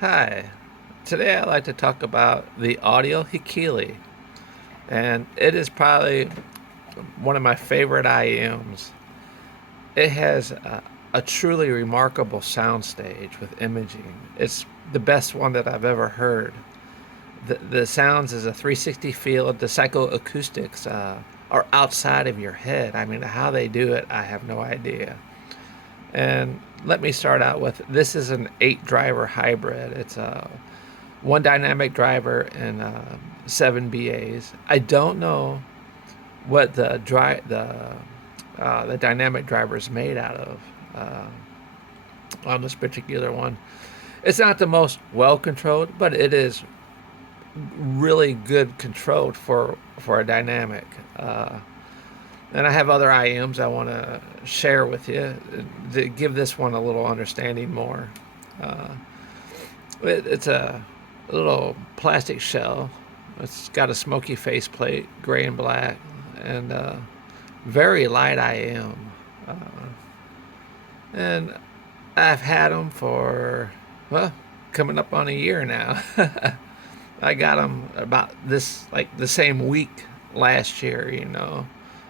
Hi, today I'd like to talk about the audio Hekili, and it is probably one of my favorite IEMs. It has a truly remarkable soundstage with imaging. It's the best one that I've ever heard. The sounds is a 360 field. The psychoacoustics are outside of your head. I mean, how they do it, I have no idea. And let me start out with this is an 8 driver hybrid. It's a one dynamic driver and 7 BAs. I don't know what the dynamic driver is made out of on this particular one. It's not the most well controlled, but it is really good controlled for a dynamic. And I have other IMs I want to share with you to give this one a little understanding more. Uh, it's a little plastic shell. It's got a smoky faceplate, gray and black, and very light IM. And I've had them for, well, coming up on a year now. I got them about like the same week last year.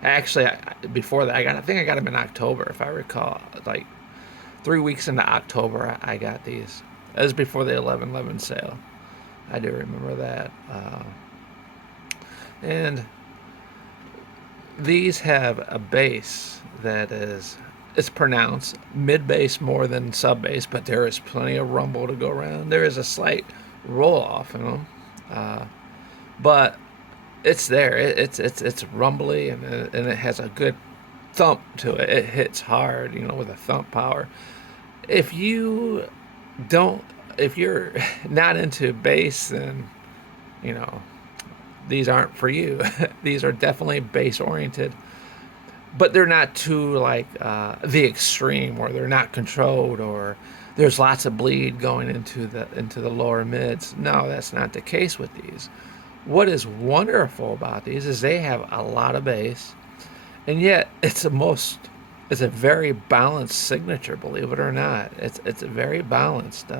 Actually, before that, I think I got them in October, if I recall. Like 3 weeks into October, I got these. That was before the 11/11 sale. I do remember that. And these have a bass that it's pronounced mid bass more than sub bass, but there is plenty of rumble to go around. There is a slight roll off in them, but it's there. It's rumbly and it has a good thump to it. It hits hard, with a thump power. If you don't, if you're not into bass, then you know these aren't for you. These are definitely bass oriented, but they're not too like the extreme where they're not controlled or there's lots of bleed going into the lower mids. No, that's not the case with these. What is wonderful about these is they have a lot of bass, and yet it's a very balanced signature. Believe it or not, it's a very balanced,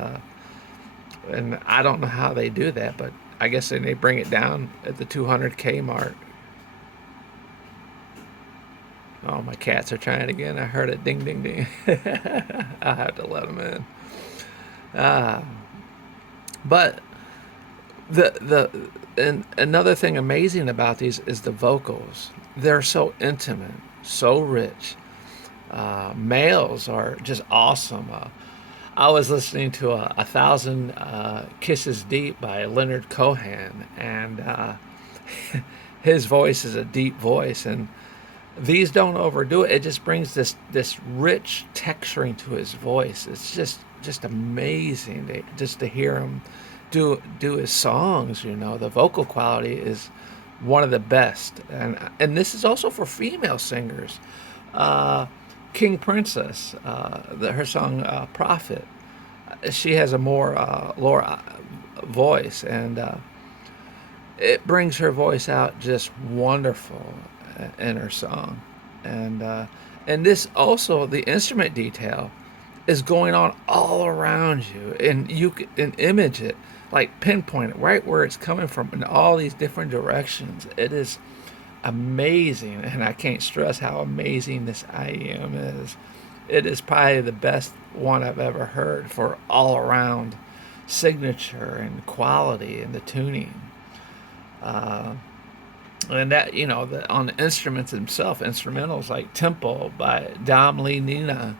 and I don't know how they do that, but I guess they bring it down at the 200K mark. Oh, my cats are trying again. I heard it ding ding ding. I'll have to let them in. But and another thing amazing about these is the vocals. They're so intimate, so rich. Males are just awesome. I was listening to a Thousand Kisses Deep by Leonard Cohen, and his voice is a deep voice, and these don't overdo it. It just brings this rich texturing to his voice. It's just amazing to hear him do his songs. The vocal quality is one of the best, and this is also for female singers. King Princess, her song "Prophet," she has a more lower voice, and it brings her voice out just wonderful in her song. And this also, the instrument detail is going on all around you, and you can image it, like pinpoint it right where it's coming from in all these different directions. It is amazing, and I can't stress how amazing this IEM is. It is probably the best one I've ever heard for all around signature and quality and the tuning. And that, on the instruments themselves, instrumentals like Tempo by Dom Lee Nina,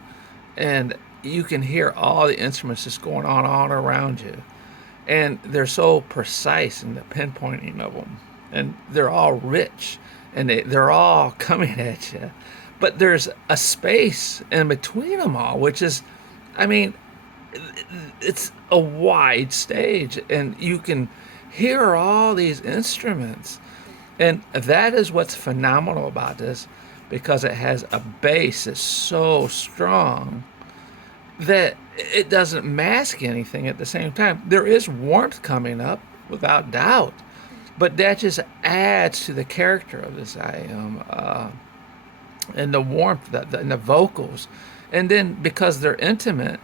and you can hear all the instruments just going on all around you. And they're so precise in the pinpointing of them. And they're all rich, and they're all coming at you. But there's a space in between them all, which is, I mean, it's a wide stage, and you can hear all these instruments. And that is what's phenomenal about this, because it has a bass that's so strong that it doesn't mask anything at the same time. There is warmth coming up, without doubt, but that just adds to the character of this item, and the warmth and the vocals. And then because they're intimate,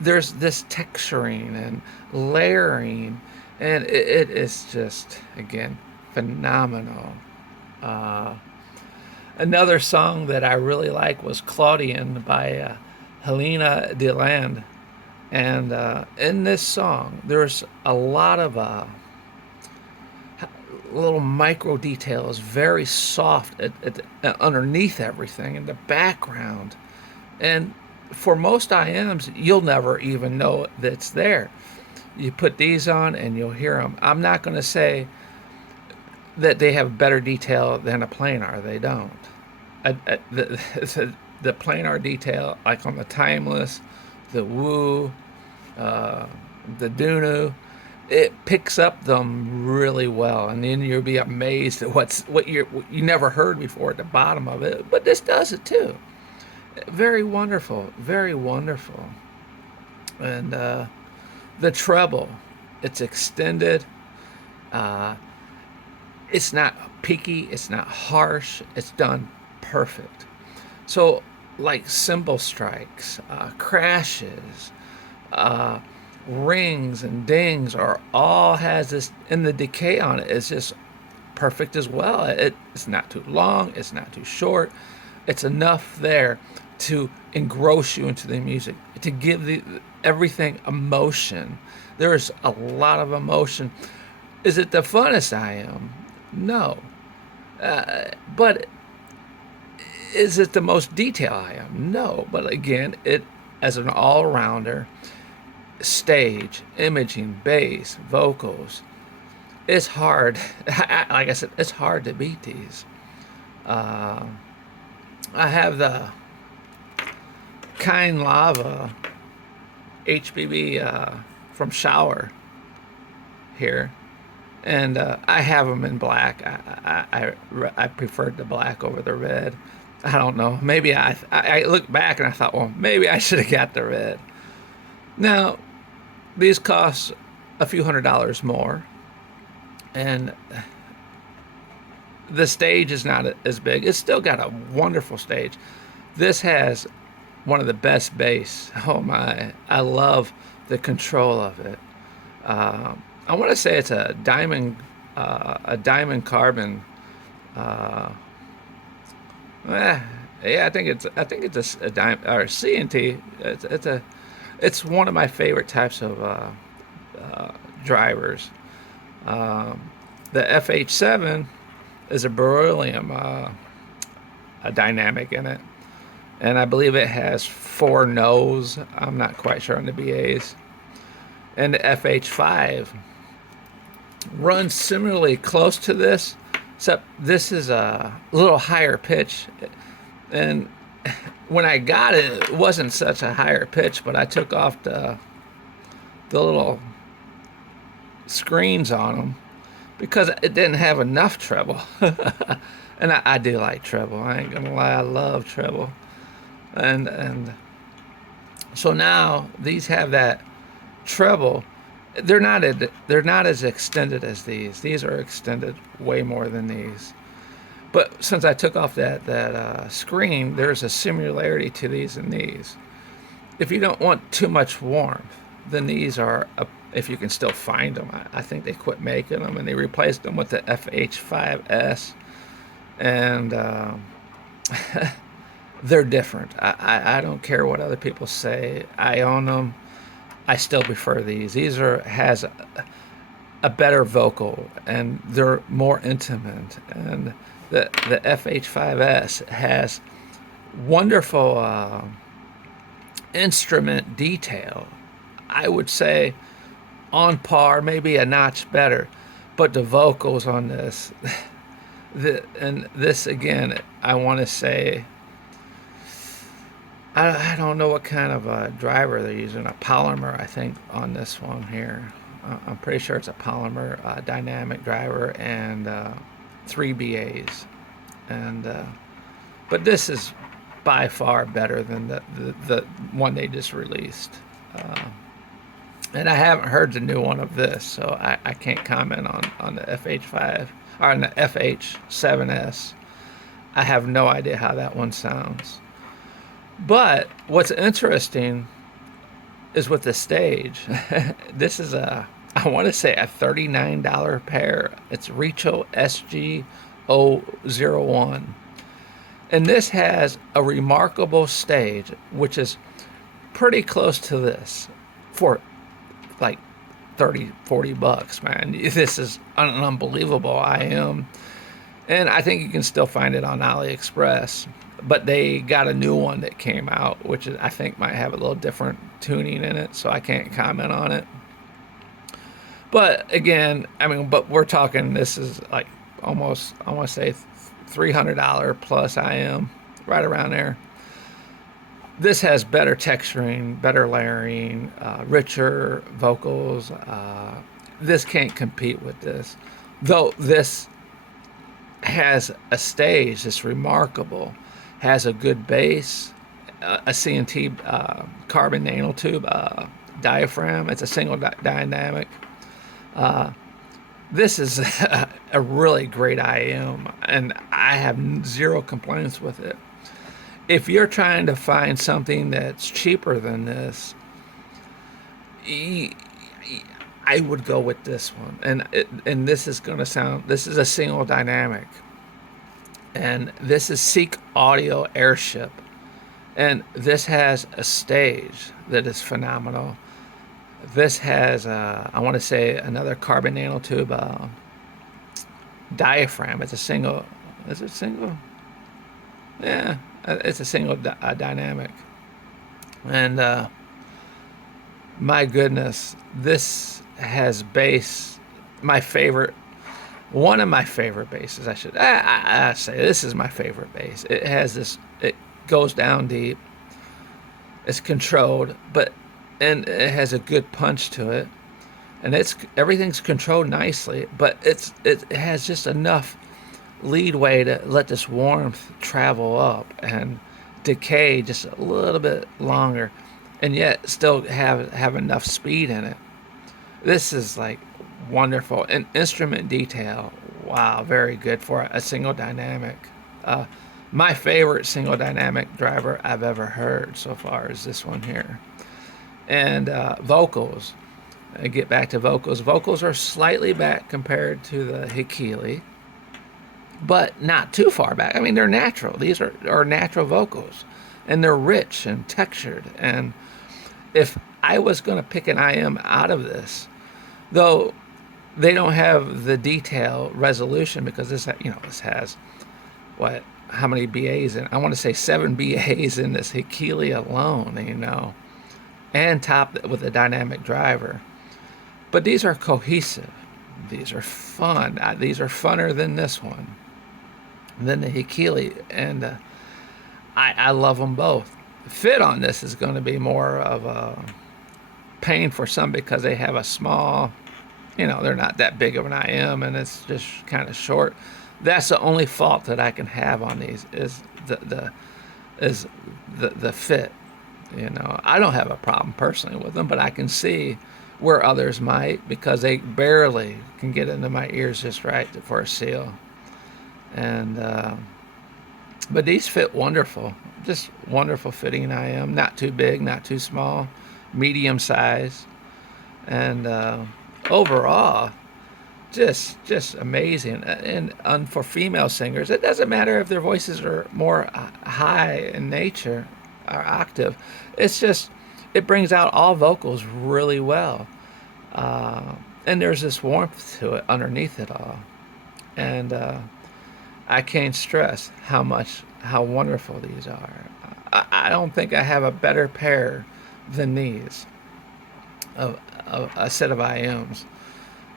there's this texturing and layering, and it is just, again, phenomenal. Uh, Another song that I really like was Claudian by Helena Deland. And in this song, there's a lot of little micro details, very soft underneath everything in the background. And for most IMs, you'll never even know that it's there. You put these on and you'll hear them. I'm not going to say that they have better detail than a planar. They don't. The planar detail, like on the Timeless, the Woo, the Dunu, it picks up them really well, and then you'll be amazed at what you never heard before at the bottom of it. But this does it too. Very wonderful, very wonderful. And the treble, it's extended. Uh, it's not peaky. It's not harsh. It's done perfect. So, like cymbal strikes, crashes, uh, rings and dings are all has this, and the decay on it is just perfect as well. It's not too long. It's not too short. It's enough there to engross you into the music, to give everything emotion. There's a lot of emotion. Is it the funnest I am? No. But is it the most detailed I am? No. But again, it as an all-rounder, stage, imaging, bass, vocals, it's hard. Like I said, it's hard to beat these. I have the Kind Lava HBB from Shower here, and I have them in black. I preferred the black over the red. I don't know. Maybe I look back and I thought, well, maybe I should have got the red. Now, these cost a few $100s more, and the stage is not as big. It's still got a wonderful stage. This has one of the best bass. Oh my! I love the control of it. I want to say it's a diamond carbon. Yeah, I think it's a diamond or CNT. It's one of my favorite types of drivers. The FH7 is a beryllium a dynamic in it, and I believe it has 4 no's. I'm not quite sure on the BAs. And the FH5 runs similarly close to this, except this is a little higher pitch. And when I got it, it wasn't such a higher pitch, but I took off the little screens on them because it didn't have enough treble. And I do like treble. I ain't gonna lie, I love treble. And so now these have that treble. They're not as extended as these. These are extended way more than these. But since I took off that screen, there's a similarity to these and these. If you don't want too much warmth, then these are, if you can still find them. I think they quit making them and they replaced them with the FH5S. And they're different. I don't care what other people say. I own them. I still prefer these. These has a better vocal, and they're more intimate. And the FH5S has wonderful instrument detail. I would say on par, maybe a notch better. But the vocals on this, and this again, I want to say, I don't know what kind of a driver they're using. A polymer, I think, on this one here. I'm pretty sure it's a polymer dynamic driver and 3 BAs. And but this is by far better than the one they just released. And I haven't heard the new one of this, so I can't comment on the FH5 or on the FH7S. I have no idea how that one sounds. But what's interesting is with the stage. This is I want to say a $39 pair. It's Richo SG001. And this has a remarkable stage, which is pretty close to this for like 30, 40 bucks, man. This is an unbelievable IM. And I think you can still find it on AliExpress. But they got a new one that came out, which I think might have a little different tuning in it, so I can't comment on it. But again, I mean, but we're talking, this is like almost, I want to say $300 plus IM, right around there. This has better texturing, better layering, richer vocals. This can't compete with this. Though this has a stage that's remarkable, has a good bass, a CNT carbon nanotube diaphragm. It's a single dynamic. This is a really great IM, and I have zero complaints with it. If you're trying to find something that's cheaper than this, I would go with this one. And this is going to sound, this is a single dynamic. And this is Seek Audio Airship. And this has a stage that is phenomenal. This has, I want to say, another carbon nanotube diaphragm. It's a single, is it single? Yeah, it's a single dynamic. And my goodness, this has bass, my favorite, one of my favorite basses, I say this is my favorite bass. It has this, it goes down deep, it's controlled, and it has a good punch to it, and everything's controlled nicely, but it has just enough leadway to let this warmth travel up and decay just a little bit longer, and yet still have enough speed in it. This is like wonderful. And instrument detail, wow, very good for a single dynamic. My favorite single dynamic driver I've ever heard so far is this one here. And vocals, I get back to vocals. Vocals are slightly back compared to the Hekili, but not too far back. I mean, they're natural. These are natural vocals, and they're rich and textured. And if I was going to pick an IM out of this, though they don't have the detail resolution, because this, this has how many BAs in? I want to say 7 BAs in this Hekili alone, and topped with a dynamic driver. But these are cohesive. These are fun. These are funner than this one, than the Hekili, and I love them both. The fit on this is going to be more of a pain for some, because they have a small, they're not that big of an IM, and it's just kind of short. That's the only fault that I can have on these, is the fit. I don't have a problem personally with them, but I can see where others might, because they barely can get into my ears just right for a seal. And but these fit wonderful, just wonderful fitting IM. Not too big, not too small, medium size, and overall, just amazing. And for female singers, it doesn't matter if their voices are more high in nature or octave. It's just, it brings out all vocals really well, and there's this warmth to it underneath it all. And I can't stress how wonderful these are. I don't think I have a better pair than these, of a set of IMs.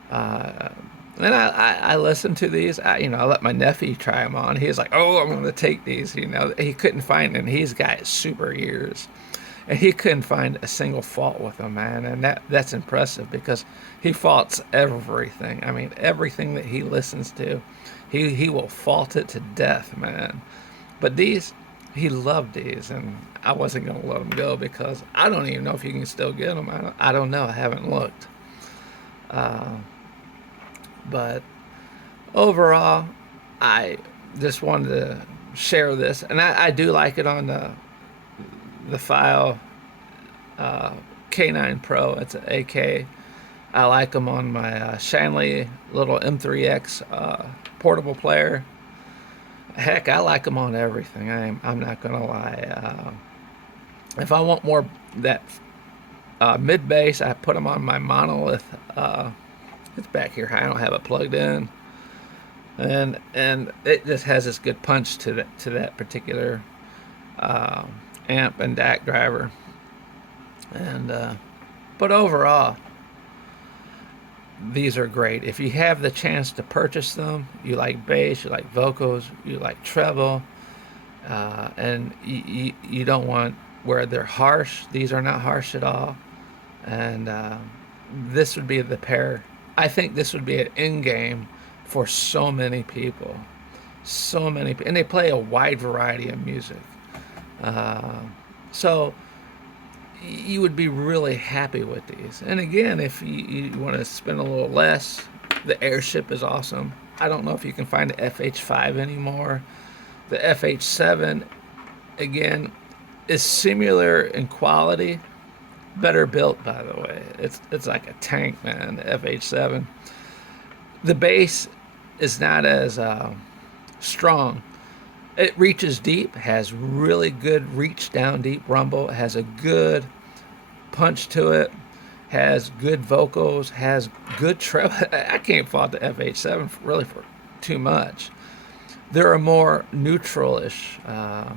And I listened to these. I let my nephew try them on. He was like, "Oh, I'm going to take these." He couldn't find them. He's got super ears, and he couldn't find a single fault with them, man. And that's impressive, because he faults everything. I mean, everything that he listens to, he will fault it to death, man. But these, he loved these, and I wasn't going to let them go, because I don't even know if you can still get them. I don't know. I haven't looked. But overall, I just wanted to share this, and I do like it on the file K9 Pro. It's an AK. I like them on my Shanley little M3X portable player. Heck, I like them on everything. I'm not gonna lie. If I want more that mid bass, I put them on my monolith. It's back here. I don't have it plugged in, and it just has this good punch to that particular amp and DAC driver. And but overall, these are great. If you have the chance to purchase them, you like bass, you like vocals, you like treble, and you don't want where they're harsh. These are not harsh at all, and this would be the pair. I think this would be an end game for so many people, and they play a wide variety of music. So you would be really happy with these. And again, if you want to spend a little less, the Airship is awesome. I don't know if you can find the FH5 anymore. The FH7, again, is similar in quality, better built, by the way. It's like a tank, man, the FH7. The bass is not as strong. It reaches deep, has really good reach down deep rumble, has a good punch to it, has good vocals, has good treble. I can't fault the FH7 really for too much. They're a more neutral-ish, how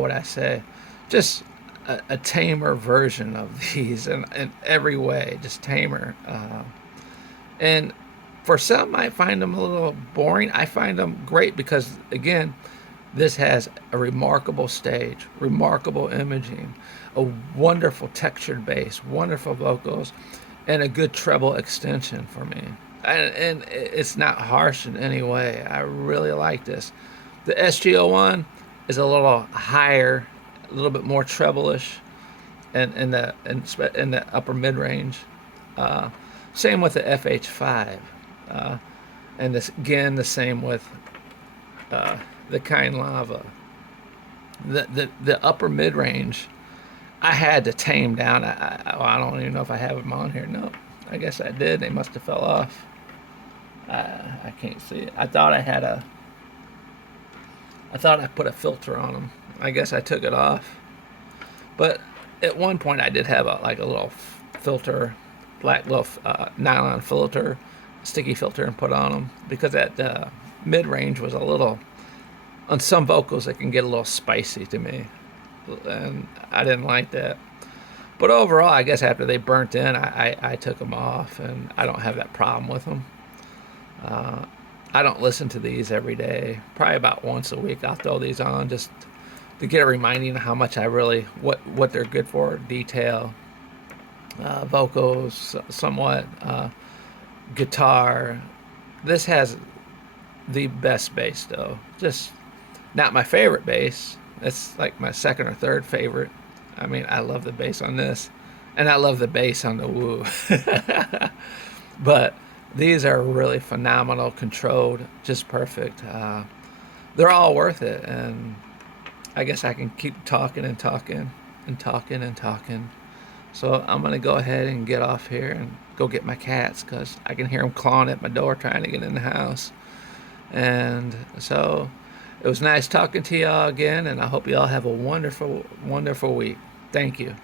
would I say, just a tamer version of these in every way, just tamer. And for some, I find them a little boring. I find them great because, again, this has a remarkable stage, remarkable imaging, a wonderful textured bass, wonderful vocals, and a good treble extension for me. And it's not harsh in any way. I really like this. The SG01 is a little higher, a little bit more treble-ish, and in the upper mid-range. Same with the FH5. And this, again, the same with the Kind Lava. The upper mid range, I had to tame down. I don't even know if I have them on here. No, I guess I did. They must have fell off. I can't see it. I thought I put a filter on them. I guess I took it off. But at one point, I did have a little filter, black little nylon filter, sticky filter, and put on them because that mid range was a little. On some vocals, it can get a little spicy to me, and I didn't like that. But overall, I guess after they burnt in, I took them off, and I don't have that problem with them. I don't listen to these every day. Probably about once a week, I'll throw these on just to get a reminding of how much I really what they're good for. Detail, vocals, somewhat, guitar. This has the best bass, though. Just not my favorite bass. It's like my second or third favorite. I mean, I love the bass on this, and I love the bass on the Woo. But these are really phenomenal, controlled, just perfect. They're all worth it, and I guess I can keep talking and talking and talking and talking. So I'm going to go ahead and get off here and go get my cats because I can hear them clawing at my door trying to get in the house. And so it was nice talking to y'all again, and I hope y'all have a wonderful, wonderful week. Thank you.